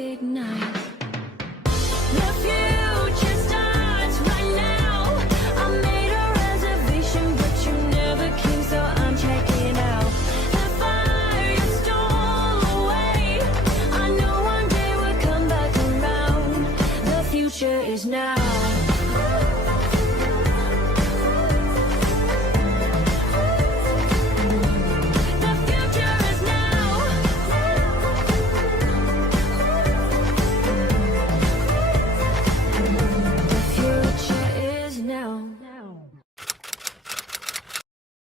ignite. The future starts right now. I made a reservation, but you never came, so I'm checking out. The fire you stole away. I know one day we'll come back around. The future is now.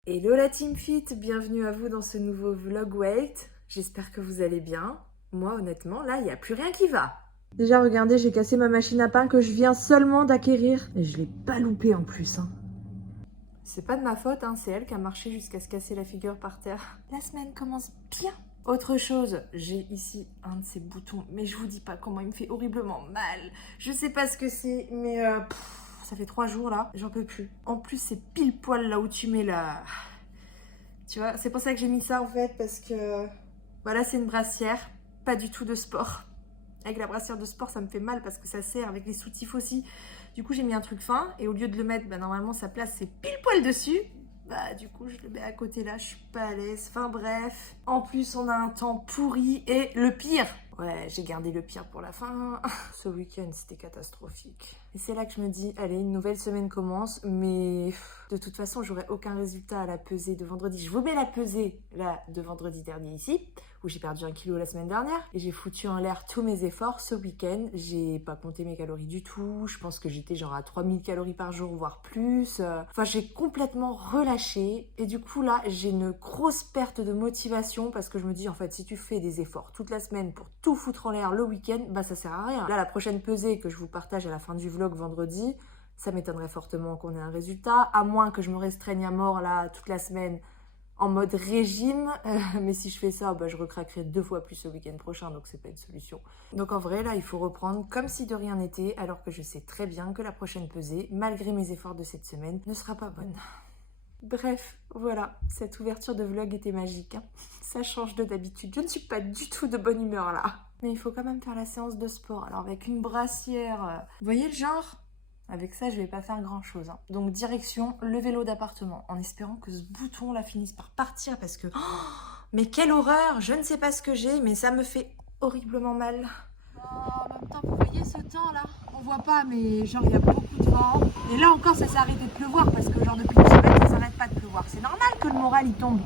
Hello la Team Fit, bienvenue à vous dans ce nouveau vlog weight. J'espère que vous allez bien. Moi honnêtement là il n'y a plus rien qui va. Déjà regardez, j'ai cassé ma machine à pain que je viens seulement d'acquérir. Et je l'ai pas loupé en plus. C'est pas de ma faute, c'est elle qui a marché jusqu'à se casser la figure par terre. La semaine commence bien. Autre chose, j'ai ici un de ces boutons, mais je vous dis pas comment il me fait horriblement mal. Je sais pas ce que c'est, mais ça fait 3 jours là, j'en peux plus. En plus, c'est pile poil là où tu mets la... Tu vois, c'est pour ça que j'ai mis ça en fait, parce que... Voilà, c'est une brassière, pas du tout de sport. Avec la brassière de sport, ça me fait mal parce que ça serre avec les soutifs aussi. Du coup, j'ai mis un truc fin et au lieu de le mettre, normalement, sa place, c'est pile poil dessus. Du coup, je le mets à côté là, je suis pas à l'aise. Enfin bref. En plus, on a un temps pourri et le pire. Ouais, j'ai gardé le pire pour la fin. Ce week-end, c'était catastrophique. Et c'est là que je me dis, allez, une nouvelle semaine commence, mais de toute façon, j'aurai aucun résultat à la pesée de vendredi. Je vous mets la pesée, là, de vendredi dernier ici, où j'ai perdu 1 kilo la semaine dernière, et j'ai foutu en l'air tous mes efforts ce week-end. J'ai pas compté mes calories du tout, je pense que j'étais genre à 3000 calories par jour, voire plus. Enfin, j'ai complètement relâché, et du coup, là, j'ai une grosse perte de motivation, parce que je me dis, en fait, si tu fais des efforts toute la semaine pour tout foutre en l'air le week-end, ça sert à rien. Là, la prochaine pesée que je vous partage à la fin du vlog vendredi, ça m'étonnerait fortement qu'on ait un résultat, à moins que je me restreigne à mort là toute la semaine en mode régime, mais si je fais ça, je recraquerai 2 fois plus le week-end prochain, donc c'est pas une solution. Donc en vrai, là, il faut reprendre comme si de rien n'était, alors que je sais très bien que la prochaine pesée, malgré mes efforts de cette semaine, ne sera pas bonne. Bref, voilà, cette ouverture de vlog était magique. Ça change de d'habitude. Je ne suis pas du tout de bonne humeur là. Mais il faut quand même faire la séance de sport. Alors avec une brassière, vous voyez le genre? Avec ça, je vais pas faire grand chose. Donc direction le vélo d'appartement, en espérant que ce bouton là finisse par partir parce que... mais quelle horreur! Je ne sais pas ce que j'ai, mais ça me fait horriblement mal. En même temps, vous voyez ce temps là? On voit pas, mais genre il y a beaucoup de vent. Et là encore, ça s'est arrêté de pleuvoir parce que genre depuis une semaine, ça s'arrête pas de pleuvoir. C'est normal que le moral il tombe.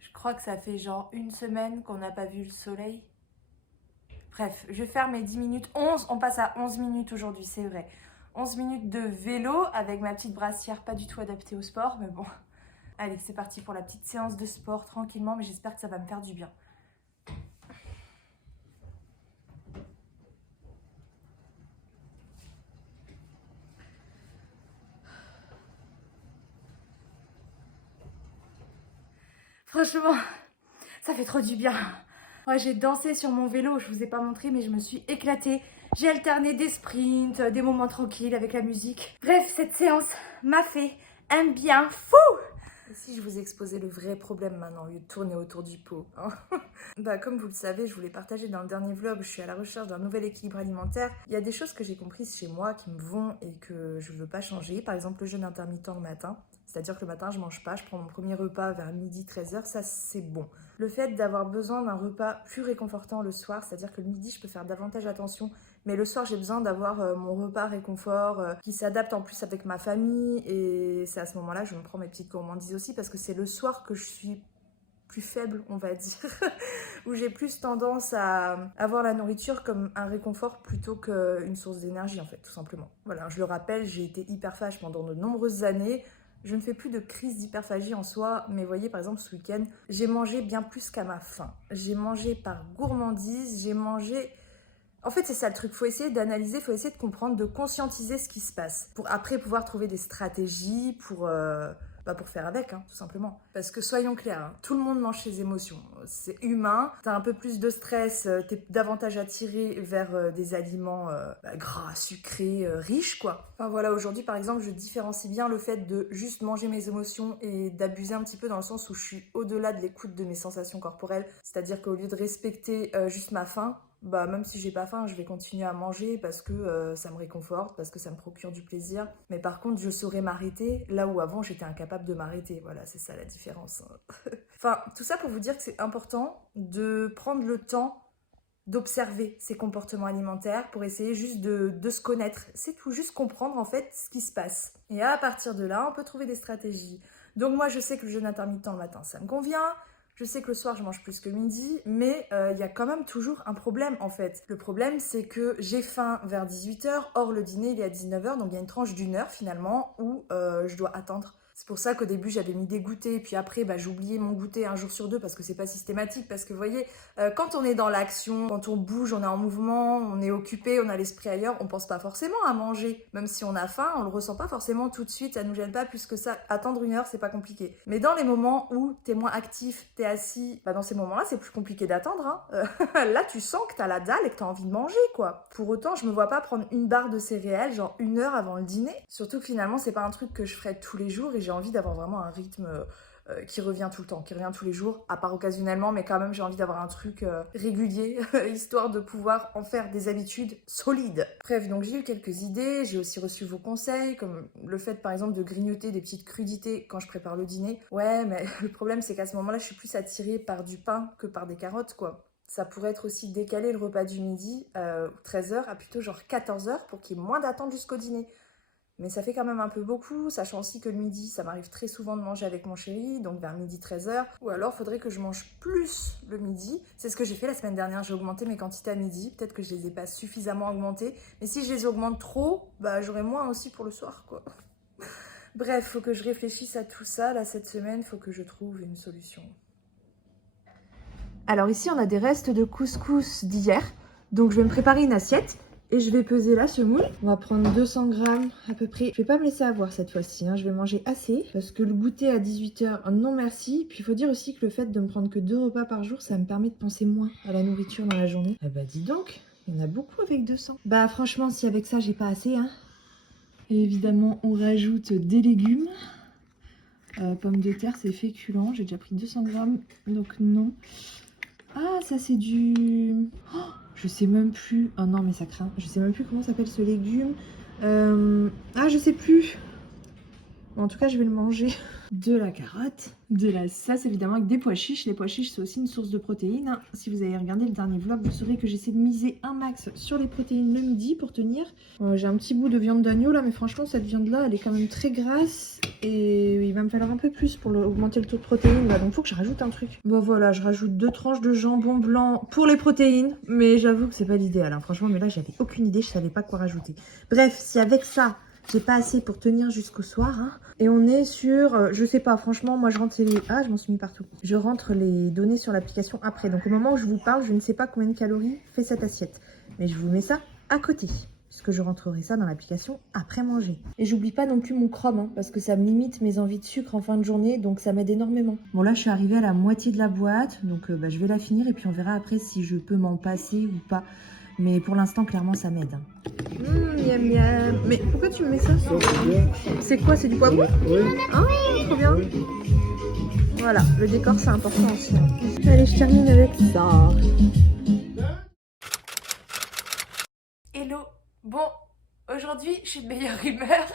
Je crois que ça fait genre 1 semaine qu'on n'a pas vu le soleil. Bref, je vais faire mes 10 minutes. 11, on passe à 11 minutes aujourd'hui, c'est vrai. 11 minutes de vélo avec ma petite brassière pas du tout adaptée au sport, mais bon. Allez, c'est parti pour la petite séance de sport tranquillement, mais j'espère que ça va me faire du bien. Franchement, ça fait trop du bien. Ouais, j'ai dansé sur mon vélo, je vous ai pas montré, mais je me suis éclatée. J'ai alterné des sprints, des moments tranquilles avec la musique. Bref, cette séance m'a fait un bien fou. Et si je vous exposais le vrai problème maintenant, au lieu de tourner autour du pot, comme vous le savez, je vous l'ai partagé dans le dernier vlog, je suis à la recherche d'un nouvel équilibre alimentaire. Il y a des choses que j'ai comprises chez moi qui me vont et que je veux pas changer. Par exemple, le jeûne intermittent le matin. C'est-à-dire que le matin, je mange pas, je prends mon premier repas vers midi, 13h, ça c'est bon. Le fait d'avoir besoin d'un repas plus réconfortant le soir, c'est-à-dire que le midi, je peux faire davantage attention, mais le soir, j'ai besoin d'avoir mon repas réconfort qui s'adapte en plus avec ma famille, et c'est à ce moment-là que je me prends mes petites gourmandises aussi, parce que c'est le soir que je suis plus faible, on va dire, où j'ai plus tendance à avoir la nourriture comme un réconfort plutôt qu'une source d'énergie, en fait, tout simplement. Voilà, je le rappelle, j'ai été hyperphage pendant de nombreuses années. Je ne fais plus de crise d'hyperphagie en soi, mais voyez, par exemple, ce week-end, j'ai mangé bien plus qu'à ma faim. J'ai mangé par gourmandise, j'ai mangé... En fait, c'est ça le truc, il faut essayer d'analyser, il faut essayer de comprendre, de conscientiser ce qui se passe, pour après pouvoir trouver des stratégies pour faire avec, tout simplement. Parce que soyons clairs, tout le monde mange ses émotions, c'est humain, t'as un peu plus de stress, t'es davantage attiré vers des aliments gras, sucrés, riches, quoi. Enfin voilà, aujourd'hui par exemple, je différencie bien le fait de juste manger mes émotions et d'abuser un petit peu dans le sens où je suis au-delà de l'écoute de mes sensations corporelles, c'est-à-dire qu'au lieu de respecter juste ma faim, bah même si j'ai pas faim, je vais continuer à manger parce que ça me réconforte, parce que ça me procure du plaisir. Mais par contre, je saurais m'arrêter là où avant j'étais incapable de m'arrêter. Voilà, c'est ça la différence. Enfin, tout ça pour vous dire que c'est important de prendre le temps d'observer ses comportements alimentaires pour essayer juste de se connaître. C'est tout, juste comprendre en fait ce qui se passe. Et à partir de là, on peut trouver des stratégies. Donc moi, je sais que le jeûne intermittent le matin, ça me convient. Je sais que le soir, je mange plus que midi, mais il y a quand même toujours un problème en fait. Le problème, c'est que j'ai faim vers 18h, or le dîner, il est à 19h, donc il y a une tranche d'une heure finalement où je dois attendre. C'est pour ça qu'au début, j'avais mis des goûters, puis après, j'oubliais mon goûter un jour sur deux parce que c'est pas systématique. Parce que vous voyez, quand on est dans l'action, quand on bouge, on est en mouvement, on est occupé, on a l'esprit ailleurs, on pense pas forcément à manger. Même si on a faim, on le ressent pas forcément tout de suite, ça nous gêne pas plus que ça. Attendre une heure, c'est pas compliqué. Mais dans les moments où t'es moins actif, t'es assis, dans ces moments-là, c'est plus compliqué d'attendre. Hein. Là, tu sens que t'as la dalle et que t'as envie de manger, quoi. Pour autant, je me vois pas prendre une barre de céréales, genre 1 heure avant le dîner. Surtout que finalement, c'est pas un truc que je ferais tous les jours et j'ai envie d'avoir vraiment un rythme qui revient tout le temps, qui revient tous les jours, à part occasionnellement, mais quand même j'ai envie d'avoir un truc régulier, histoire de pouvoir en faire des habitudes solides. Bref, donc j'ai eu quelques idées, j'ai aussi reçu vos conseils, comme le fait par exemple de grignoter des petites crudités quand je prépare le dîner. Ouais, mais le problème c'est qu'à ce moment-là, je suis plus attirée par du pain que par des carottes, quoi. Ça pourrait être aussi décaler le repas du midi, 13h, à plutôt genre 14h, pour qu'il y ait moins d'attente jusqu'au dîner. Mais ça fait quand même un peu beaucoup, sachant aussi que le midi, ça m'arrive très souvent de manger avec mon chéri, donc vers midi 13h. Ou alors, faudrait que je mange plus le midi. C'est ce que j'ai fait la semaine dernière, j'ai augmenté mes quantités à midi. Peut-être que je les ai pas suffisamment augmentées. Mais si je les augmente trop, j'aurai moins aussi pour le soir, quoi. Bref, faut que je réfléchisse à tout ça. Là, cette semaine, faut que je trouve une solution. Alors ici, on a des restes de couscous d'hier. Donc je vais me préparer une assiette. Et je vais peser la semoule. On va prendre 200 grammes à peu près. Je vais pas me laisser avoir cette fois-ci. Je vais manger assez. Parce que le goûter à 18h, non merci. Puis il faut dire aussi que le fait de me prendre que 2 repas par jour, ça me permet de penser moins à la nourriture dans la journée. Eh bah dis donc, il y en a beaucoup avec 200. Bah franchement, si avec ça, j'ai pas assez. Et évidemment, on rajoute des légumes. Pommes de terre, c'est féculent. J'ai déjà pris 200 grammes, donc non. Ah, ça c'est du... Oh, je sais même plus. Oh non, mais ça craint. Je sais même plus comment s'appelle ce légume. Ah, je sais plus. Bon, en tout cas, je vais le manger. De la carotte, de la sauce évidemment avec des pois chiches. Les pois chiches, c'est aussi une source de protéines. Si vous avez regardé le dernier vlog, vous saurez que j'essaie de miser un max sur les protéines le midi pour tenir. J'ai un petit bout de viande d'agneau là, mais franchement, cette viande-là, elle est quand même très grasse. Et il va me falloir un peu plus pour augmenter le taux de protéines. Là, donc, il faut que je rajoute un truc. Bon, voilà, je rajoute 2 tranches de jambon blanc pour les protéines. Mais j'avoue que c'est pas l'idéal. Franchement, mais là, j'avais aucune idée. Je savais pas quoi rajouter. Bref, si avec ça... j'ai pas assez pour tenir jusqu'au soir. Et on est sur, je sais pas, franchement, moi je rentre les... Ah, je m'en suis mis partout. Je rentre les données sur l'application après. Donc au moment où je vous parle, je ne sais pas combien de calories fait cette assiette. Mais je vous mets ça à côté. Puisque je rentrerai ça dans l'application après manger. Et j'oublie pas non plus mon chrome, parce que ça me limite mes envies de sucre en fin de journée. Donc ça m'aide énormément. Bon là, je suis arrivée à la moitié de la boîte. Donc je vais la finir et puis on verra après si je peux m'en passer ou pas. Mais pour l'instant, clairement, ça m'aide. Miam miam. Mais pourquoi tu me mets ça? C'est quoi? C'est du poivron? Oui. Ah, trop bien. Voilà, le décor, c'est important aussi. Allez, je termine avec ça. Hello. Bon, aujourd'hui, je suis de meilleure humeur.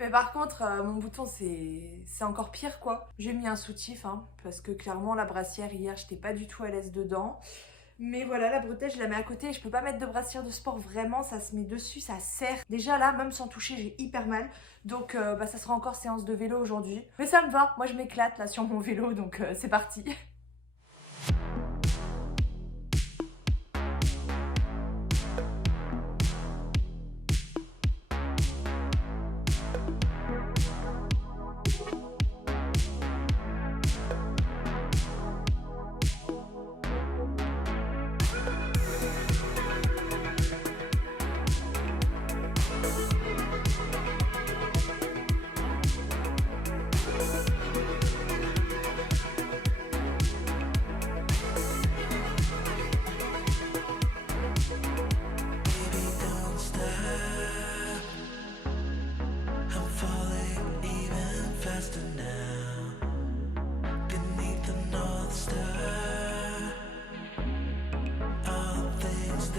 Mais par contre, mon bouton, c'est encore pire, quoi. J'ai mis un soutif, parce que clairement, la brassière, hier, j'étais pas du tout à l'aise dedans. Mais voilà, la bretelle, je la mets à côté. Je peux pas mettre de brassière de sport, vraiment, ça se met dessus, ça serre. Déjà là, même sans toucher, j'ai hyper mal. Donc ça sera encore séance de vélo aujourd'hui. Mais ça me va, moi je m'éclate là sur mon vélo, donc c'est parti.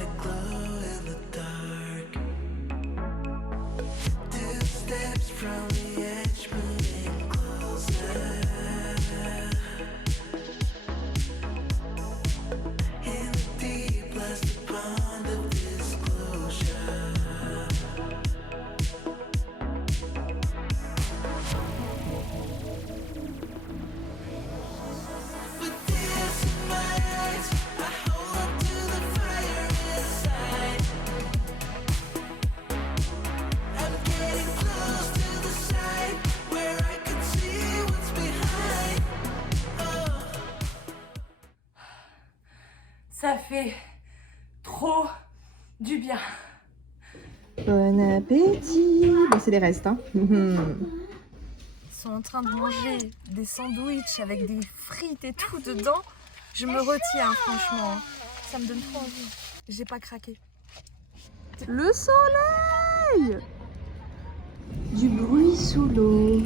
that glow in the dark. Two steps from the edge, moving closer. In the deep lies the pond of disclosure. With tears in my eyes, I hold on to the fire inside. I'm getting close to the side where I can see what's behind. Oh. Ça fait trop du bien. Bon appétit. Bon, c'est les restes, hein. Ils sont en train de manger des sandwichs avec des frites et tout dedans. Je me retiens, franchement. Ça me donne trop envie. J'ai pas craqué. Le soleil. Du bruit sous l'eau.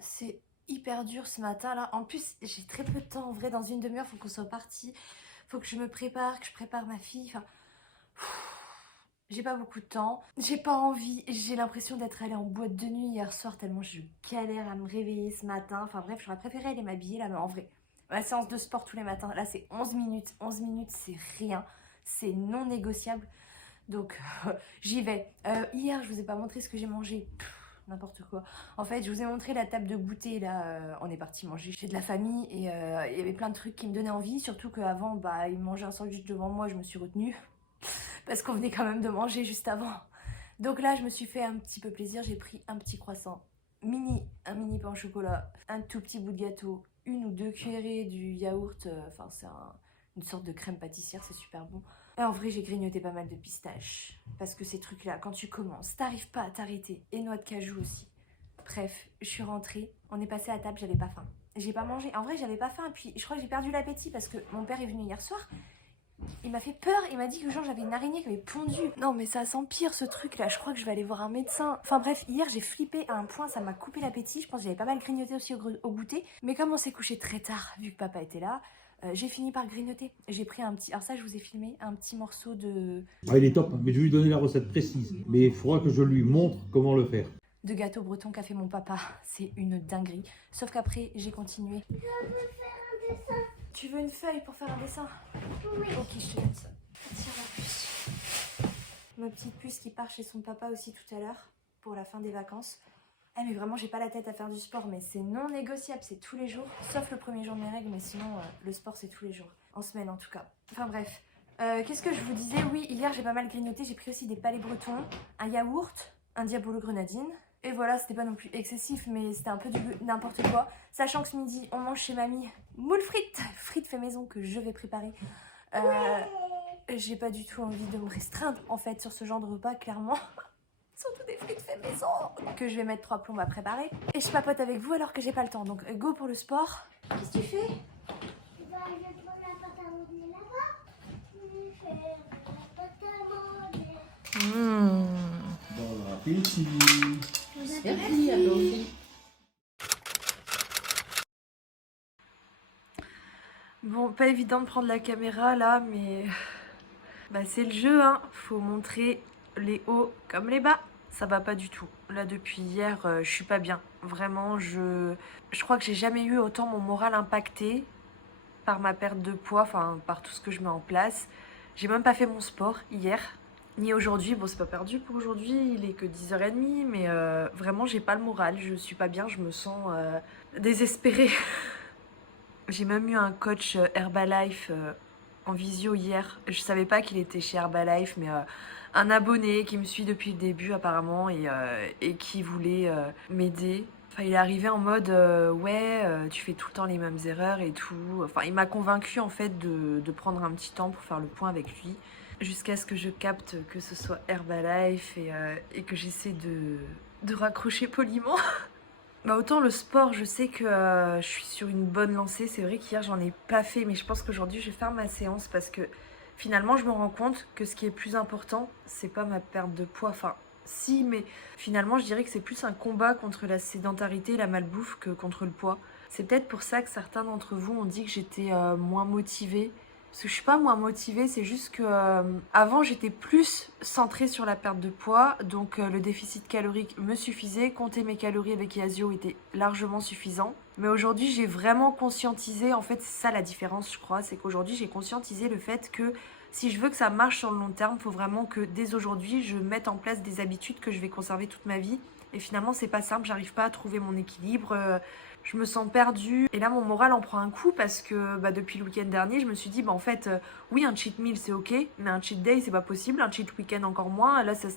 C'est hyper dur ce matin là. En plus, j'ai très peu de temps en vrai. Dans une demi-heure, faut qu'on soit parti. Faut que je me prépare, que je prépare ma fille. Enfin, j'ai pas beaucoup de temps. J'ai pas envie. J'ai l'impression d'être allée en boîte de nuit hier soir tellement je galère à me réveiller ce matin. Enfin bref, j'aurais préféré aller m'habiller là, mais en vrai, ma séance de sport tous les matins, là c'est 11 minutes. 11 minutes, c'est rien. C'est non négociable. Donc, j'y vais. Hier, je vous ai pas montré ce que j'ai mangé. N'importe quoi. En fait, je vous ai montré la table de goûter, là, on est parti manger chez de la famille et il y avait plein de trucs qui me donnaient envie, surtout qu'avant, bah, ils mangeaient un sandwich devant moi, je me suis retenue, parce qu'on venait quand même de manger juste avant. Donc là, je me suis fait un petit peu plaisir, j'ai pris un petit croissant, un mini pain au chocolat, un tout petit bout de gâteau, une ou deux cuillerées du yaourt, enfin, c'est une sorte de crème pâtissière, c'est super bon. Et en vrai, j'ai grignoté pas mal de pistaches. Parce que ces trucs-là, quand tu commences, t'arrives pas à t'arrêter. Et noix de cajou aussi. Bref, je suis rentrée, on est passé à table, j'avais pas faim. J'ai pas mangé, en vrai j'avais pas faim, puis je crois que j'ai perdu l'appétit parce que mon père est venu hier soir. Il m'a fait peur, il m'a dit que genre j'avais une araignée qui avait pondu. Non mais ça s'empire ce truc là, je crois que je vais aller voir un médecin. Enfin bref, hier j'ai flippé à un point, ça m'a coupé l'appétit. Je pense que j'avais pas mal grignoté aussi au goûter. Mais comme on s'est couché très tard, vu que papa était là, j'ai fini par grignoter. J'ai pris un petit, alors ça je vous ai filmé, un petit morceau de Ah, il est top, mais je vais lui donner la recette précise. Mais il faudra que je lui montre comment le faire. gâteau breton qu'a fait mon papa. C'est une dinguerie. Sauf qu'après j'ai continué. Tu veux une feuille pour faire un dessin? Oui. Ok, je te donne ça. Tiens la puce. Ma petite puce qui part chez son papa aussi tout à l'heure pour la fin des vacances. Eh mais vraiment j'ai pas la tête à faire du sport, mais c'est non négociable, c'est tous les jours. Sauf le premier jour de mes règles, mais sinon le sport c'est tous les jours. En semaine en tout cas. Enfin bref. Qu'est-ce que je vous disais? Oui, hier j'ai pas mal grignoté, j'ai pris aussi des palais bretons, un yaourt, un diabolo grenadine. Et voilà, c'était pas non plus excessif, mais c'était un peu du n'importe quoi. Sachant que ce midi, on mange chez mamie moule frites fait maison que je vais préparer. J'ai pas du tout envie de me restreindre en fait sur ce genre de repas, clairement. Surtout des frites fait maison que je vais mettre 3 plombes à préparer. Et je papote avec vous alors que j'ai pas le temps. Donc go pour le sport. Qu'est-ce que tu fais? Je prends la pâte à modeler là-bas. Je fais la pâte à modeler. Bon appétit. Merci, à toi aussi. Bon, pas évident de prendre la caméra là, mais bah, c'est le jeu, hein. Faut montrer les hauts comme les bas. Ça va pas du tout. Là, depuis hier, je suis pas bien. Vraiment, je crois que j'ai jamais eu autant mon moral impacté par ma perte de poids, enfin, par tout ce que je mets en place. J'ai même pas fait mon sport hier, ni aujourd'hui. Bon, c'est pas perdu pour aujourd'hui, il est que 10h30, mais vraiment, j'ai pas le moral. Je suis pas bien, je me sens désespérée. J'ai même eu un coach Herbalife en visio hier. Je savais pas qu'il était chez Herbalife, mais un abonné qui me suit depuis le début apparemment et qui voulait m'aider. Enfin, il est arrivé en mode ouais, tu fais tout le temps les mêmes erreurs et tout. Enfin, il m'a convaincu en fait de prendre un petit temps pour faire le point avec lui. Jusqu'à ce que je capte que ce soit Herbalife et que j'essaie de raccrocher poliment. Bah autant le sport, je sais que je suis sur une bonne lancée. C'est vrai qu'hier j'en ai pas fait, mais je pense qu'aujourd'hui je vais faire ma séance parce que finalement je me rends compte que ce qui est plus important, c'est pas ma perte de poids. Enfin, si, mais finalement je dirais que c'est plus un combat contre la sédentarité et la malbouffe que contre le poids. C'est peut-être pour ça que certains d'entre vous ont dit que j'étais moins motivée. Parce que je suis pas moins motivée, c'est juste que avant j'étais plus centrée sur la perte de poids, donc le déficit calorique me suffisait, compter mes calories avec Yazio était largement suffisant. Mais aujourd'hui j'ai vraiment conscientisé, en fait c'est ça la différence je crois, c'est qu'aujourd'hui j'ai conscientisé le fait que si je veux que ça marche sur le long terme, il faut vraiment que dès aujourd'hui je mette en place des habitudes que je vais conserver toute ma vie. Et finalement c'est pas simple, j'arrive pas à trouver mon équilibre. Je me sens perdue et là mon moral en prend un coup parce que depuis le week-end dernier je me suis dit en fait oui un cheat meal c'est ok mais un cheat day c'est pas possible, un cheat week-end encore moins. Là ça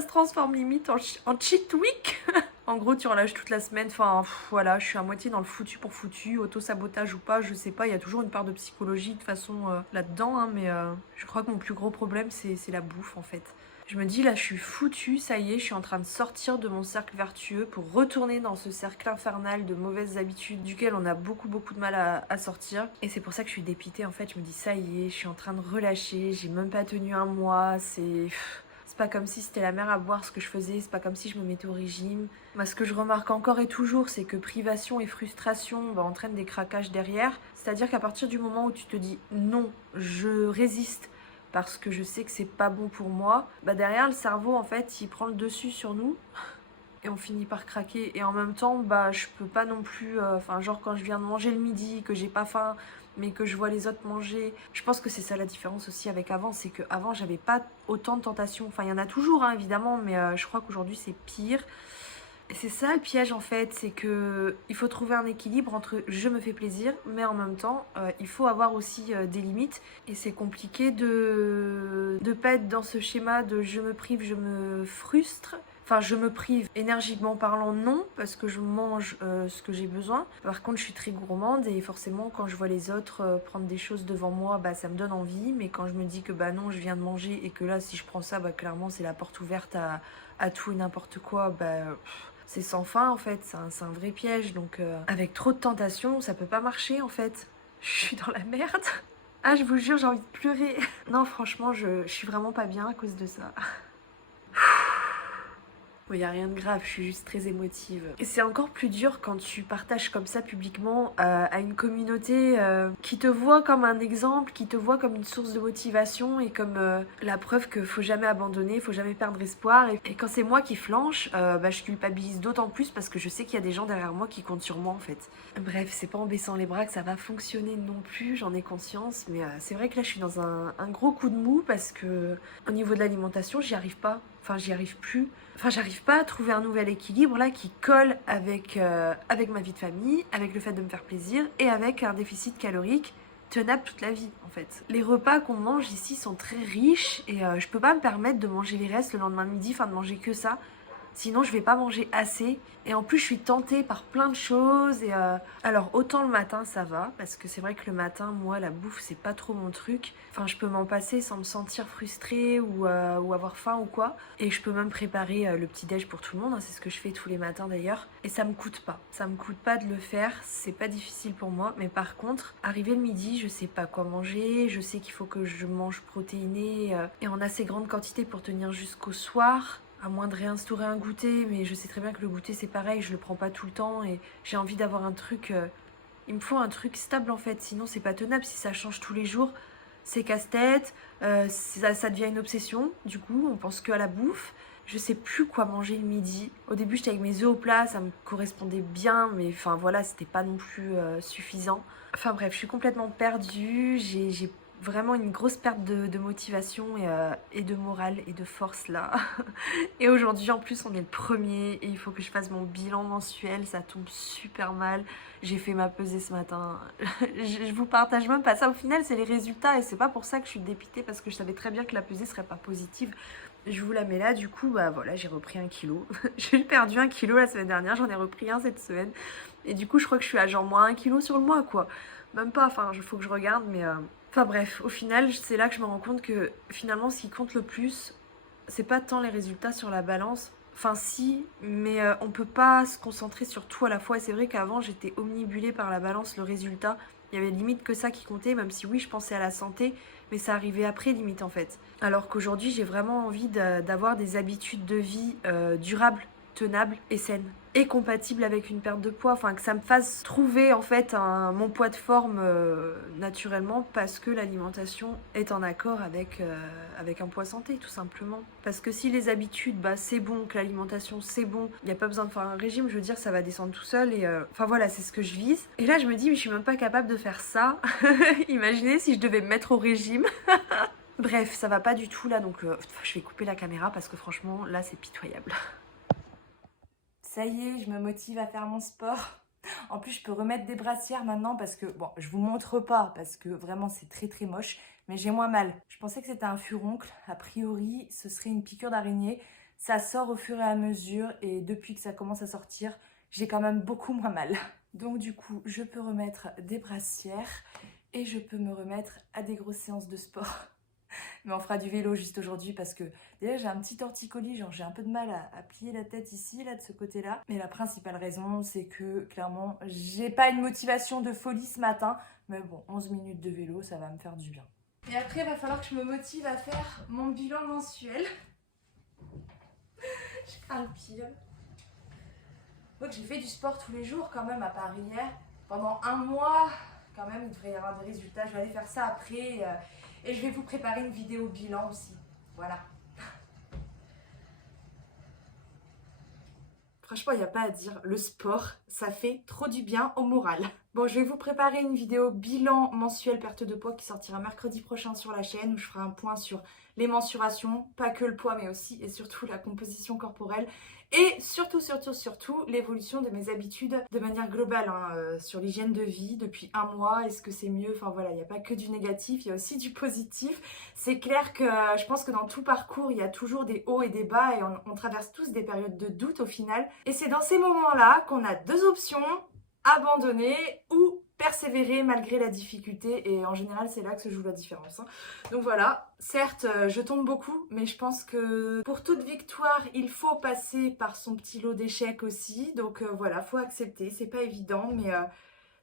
se transforme limite en cheat week. En gros tu relâches toute la semaine, enfin voilà, je suis à moitié dans le foutu pour foutu, auto-sabotage ou pas, je sais pas, il y a toujours une part de psychologie de toute façon là-dedans hein, mais je crois que mon plus gros problème c'est la bouffe en fait. Je me dis là je suis foutue, ça y est, je suis en train de sortir de mon cercle vertueux pour retourner dans ce cercle infernal de mauvaises habitudes duquel on a beaucoup de mal à sortir. Et c'est pour ça que je suis dépitée en fait, je me dis ça y est, je suis en train de relâcher, j'ai même pas tenu un mois, c'est pas comme si c'était la mer à boire ce que je faisais, c'est pas comme si je me mettais au régime. Moi ce que je remarque encore et toujours c'est que privation et frustration entraînent des craquages derrière. C'est-à-dire qu'à partir du moment où tu te dis non, je résiste, parce que je sais que c'est pas bon pour moi, derrière le cerveau en fait il prend le dessus sur nous et on finit par craquer. Et en même temps je peux pas non plus genre quand je viens de manger le midi, que j'ai pas faim mais que je vois les autres manger, je pense que c'est ça la différence aussi avec avant, c'est que avant j'avais pas autant de tentations, enfin il y en a toujours hein, évidemment, mais je crois qu'aujourd'hui c'est pire. C'est ça le piège en fait, c'est que il faut trouver un équilibre entre je me fais plaisir, mais en même temps il faut avoir aussi des limites. Et c'est compliqué de pas être dans ce schéma de je me prive, je me frustre. Enfin, je me prive énergiquement parlant, non, parce que je mange ce que j'ai besoin. Par contre, je suis très gourmande et forcément, quand je vois les autres prendre des choses devant moi, bah ça me donne envie. Mais quand je me dis que bah non, je viens de manger et que là, si je prends ça, bah clairement, c'est la porte ouverte à tout et n'importe quoi, bah c'est sans fin en fait, c'est un vrai piège. Donc avec trop de tentations, ça peut pas marcher en fait. Je suis dans la merde. Ah, je vous jure, j'ai envie de pleurer. Non, franchement, je suis vraiment pas bien à cause de ça. Il n'y a rien de grave, je suis juste très émotive. Et c'est encore plus dur quand tu partages comme ça publiquement à une communauté qui te voit comme un exemple, qui te voit comme une source de motivation et comme la preuve qu'il faut jamais abandonner, faut jamais perdre espoir. Et quand c'est moi qui flanche, bah, je culpabilise d'autant plus parce que je sais qu'il y a des gens derrière moi qui comptent sur moi en fait. Bref, c'est pas en baissant les bras que ça va fonctionner non plus, j'en ai conscience. Mais c'est vrai que là je suis dans un gros coup de mou parce que au niveau de l'alimentation, j'y arrive pas. Enfin, j'y arrive plus. Enfin, j'arrive pas à trouver un nouvel équilibre là qui colle avec ma vie de famille, avec le fait de me faire plaisir et avec un déficit calorique tenable toute la vie en fait. Les repas qu'on mange ici sont très riches et je peux pas me permettre de manger les restes le lendemain de midi, enfin de manger que ça. Sinon, je vais pas manger assez. Et en plus, je suis tentée par plein de choses. Et alors, autant le matin, ça va. Parce que c'est vrai que le matin, moi, la bouffe, c'est pas trop mon truc. Enfin, je peux m'en passer sans me sentir frustrée ou avoir faim ou quoi. Et je peux même préparer le petit-déj pour tout le monde. Hein. C'est ce que je fais tous les matins d'ailleurs. Et ça me coûte pas. Ça me coûte pas de le faire. C'est pas difficile pour moi. Mais par contre, arrivé le midi, je sais pas quoi manger. Je sais qu'il faut que je mange protéiné et en assez grande quantité pour tenir jusqu'au soir. À moins de réinstaurer un goûter, mais je sais très bien que le goûter c'est pareil, je le prends pas tout le temps et j'ai envie d'avoir un truc, il me faut un truc stable en fait, sinon c'est pas tenable, si ça change tous les jours, c'est casse-tête, ça devient une obsession, du coup on pense que à la bouffe, je sais plus quoi manger le midi. Au début j'étais avec mes œufs au plat, ça me correspondait bien, mais enfin voilà, c'était pas non plus suffisant. Enfin bref, je suis complètement perdue, j'ai vraiment une grosse perte de motivation et de morale et de force là. Et aujourd'hui en plus on est le 1er et il faut que je fasse mon bilan mensuel, ça tombe super mal. J'ai fait ma pesée ce matin. Je vous partage même pas ça, au final c'est les résultats et c'est pas pour ça que je suis dépitée parce que je savais très bien que la pesée serait pas positive. Je vous la mets là, du coup bah voilà, j'ai repris 1 kilo. J'ai perdu 1 kilo la semaine dernière, j'en ai repris 1 cette semaine. Et du coup je crois que je suis à genre moins 1 kilo sur le mois quoi. Même pas, enfin il faut que je regarde mais... Enfin bref, au final, c'est là que je me rends compte que finalement, ce qui compte le plus, c'est pas tant les résultats sur la balance. Enfin si, mais on peut pas se concentrer sur tout à la fois. Et c'est vrai qu'avant, j'étais omnibulée par la balance, le résultat. Il y avait limite que ça qui comptait, même si oui, je pensais à la santé, mais ça arrivait après limite en fait. Alors qu'aujourd'hui, j'ai vraiment envie d'avoir des habitudes de vie durables, tenables et saines. Et compatible avec une perte de poids, enfin que ça me fasse trouver en fait mon poids de forme naturellement parce que l'alimentation est en accord avec un poids santé tout simplement. Parce que si les habitudes bah c'est bon, que l'alimentation c'est bon, il n'y a pas besoin de faire un régime, je veux dire ça va descendre tout seul et enfin voilà c'est ce que je vise. Et là je me dis mais je suis même pas capable de faire ça. Imaginez si je devais me mettre au régime. Bref ça va pas du tout là donc je vais couper la caméra parce que franchement là c'est pitoyable. Ça y est, je me motive à faire mon sport. En plus, je peux remettre des brassières maintenant parce que, bon, je vous montre pas parce que vraiment c'est très très moche, mais j'ai moins mal. Je pensais que c'était un furoncle. A priori, ce serait une piqûre d'araignée. Ça sort au fur et à mesure et depuis que ça commence à sortir, j'ai quand même beaucoup moins mal. Donc du coup, je peux remettre des brassières et je peux me remettre à des grosses séances de sport. Mais on fera du vélo juste aujourd'hui parce que déjà j'ai un petit torticolis, genre j'ai un peu de mal à plier la tête ici, là de ce côté-là. Mais la principale raison c'est que clairement j'ai pas une motivation de folie ce matin. Mais bon, 11 minutes de vélo ça va me faire du bien. Et après il va falloir que je me motive à faire mon bilan mensuel. Je crains le pire. Donc j'ai fait du sport tous les jours quand même à part hier. Pendant 1 mois quand même il devrait y avoir des résultats. Je vais aller faire ça après. Et je vais vous préparer une vidéo bilan aussi. Voilà. Franchement, il n'y a pas à dire. Le sport, ça fait trop du bien au moral. Bon, je vais vous préparer une vidéo bilan mensuel perte de poids qui sortira mercredi prochain sur la chaîne où je ferai un point sur les mensurations, pas que le poids mais aussi et surtout la composition corporelle et surtout l'évolution de mes habitudes de manière globale sur l'hygiène de vie depuis un mois. Est-ce que c'est mieux? Enfin voilà, il n'y a pas que du négatif, il y a aussi du positif. C'est clair que je pense que dans tout parcours, il y a toujours des hauts et des bas et on traverse tous des périodes de doute au final. Et c'est dans ces moments-là qu'on a deux options: abandonner ou persévérer malgré la difficulté, et en général c'est là que se joue la différence. Donc voilà, certes je tombe beaucoup, mais je pense que pour toute victoire il faut passer par son petit lot d'échecs aussi, donc voilà, faut accepter, c'est pas évident, mais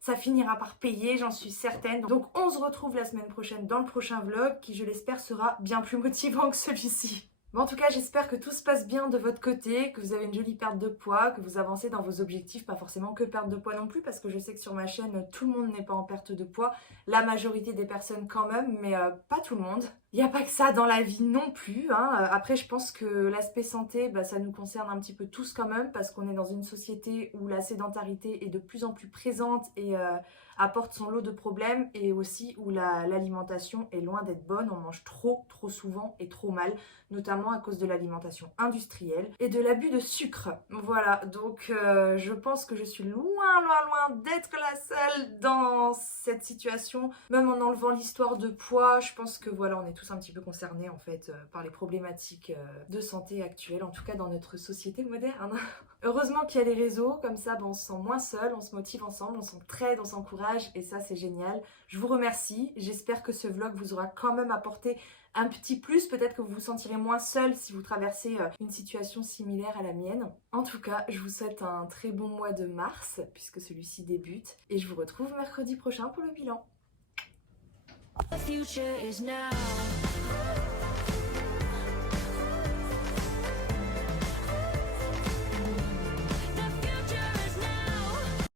ça finira par payer, j'en suis certaine. Donc on se retrouve la semaine prochaine dans le prochain vlog qui, je l'espère, sera bien plus motivant que celui-ci. Bon, en tout cas, j'espère que tout se passe bien de votre côté, que vous avez une jolie perte de poids, que vous avancez dans vos objectifs, pas forcément que perte de poids non plus, parce que je sais que sur ma chaîne, tout le monde n'est pas en perte de poids, la majorité des personnes quand même, mais pas tout le monde. Il n'y a pas que ça dans la vie non plus, hein. Après, je pense que l'aspect santé, ça nous concerne un petit peu tous quand même, parce qu'on est dans une société où la sédentarité est de plus en plus présente et apporte son lot de problèmes, et aussi où l'alimentation est loin d'être bonne. On mange trop souvent et trop mal, notamment à cause de l'alimentation industrielle et de l'abus de sucre. Voilà, donc je pense que je suis loin d'être la seule dans cette situation. Même en enlevant l'histoire de poids, je pense que voilà, on est tous un petit peu concernés en fait par les problématiques de santé actuelles, en tout cas dans notre société moderne. Heureusement qu'il y a les réseaux, comme ça on se sent moins seul, on se motive ensemble, on s'entraide, on s'encourage, et ça c'est génial. Je vous remercie, j'espère que ce vlog vous aura quand même apporté un petit plus, peut-être que vous vous sentirez moins seul si vous traversez une situation similaire à la mienne. En tout cas, je vous souhaite un très bon mois de mars, puisque celui-ci débute, et je vous retrouve mercredi prochain pour le bilan. The future is now.